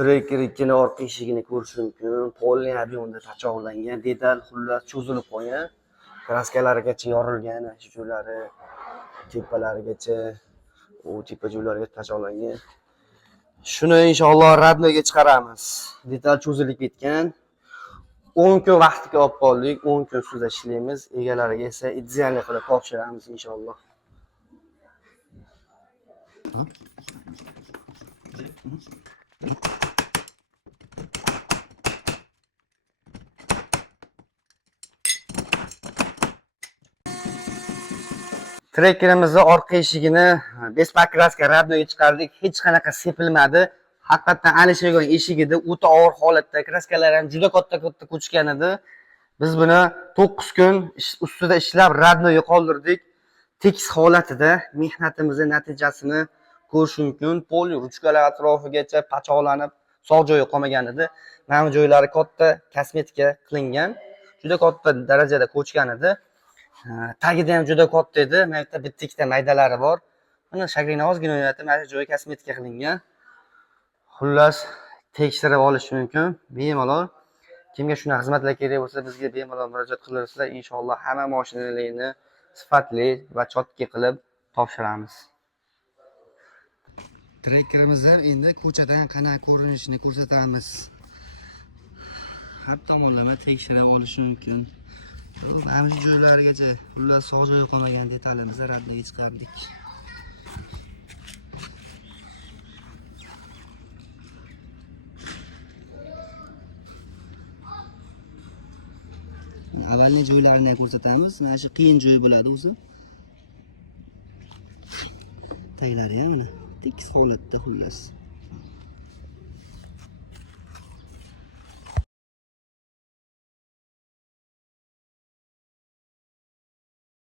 Trekker ikkini orqa eshigini ko'rish mumkin. Polni ob'yomda tachoqlangan, detal xullas cho'zilib qolgan. Kraskalarigacha yorilgan, shu joylari tepalarigacha, u tepa joylariga tachoqlangan. Shuni inshaalloh radnoga chiqaramiz. Detal cho'zilib ketgan. 10 kun vaqtiga olib qoldik. 10 kun ustida ishlaymiz. Egalariga esa idealni qilib topshiramiz inshaalloh. Trekkerimizni orqa eshigini bespak kraska radnoga chiqardik. Hech qanaqa sepilmadi. Haqiqatan Alishergon eshigida o'ta og'ir holatda, kraskalar ham juda katta ko'chgan edi. Biz buni 9 kun ustida ishlab radnoga qoldirdik. Tekis holatida mehnatimizning natijasini ko'rish mumkin. Poli ruchkalar atrofigacha pachoqlanib, sog' joyi qolmagan edi. Mana bu joylari katta kosmetika qilingan. Juda katta darajada ko'chgan edi. Tagida ham juda katta edi. Mana bu yerda bitta-ikkita maydalari bor. Mana shaklini ozgina o'ynatib, mana shu joyi kosmetika qilingan. Xullas, tekshirib olish mumkin. Bemalol. Kimga shuna xizmatlar kerak bo'lsa, bizga bemalol murojaat qilarsizlar. Inshaalloh hamma mashinalarni sifatli va chotki qilib topshiramiz. Trekkerimizni endi ko'chadan qanaqa ko'rinishini ko'rsatamiz. Har tomonlama tekshirib olish mumkin. Mana shu joylarigacha xullas sog' joyi qolmagan detalimizni radnoga chiqardik. Avvalgi joylarini ko'rsatamiz. Mana shu qiyin joy bo'ladi o'zi. Taglari ham mana tekis holatda xullas.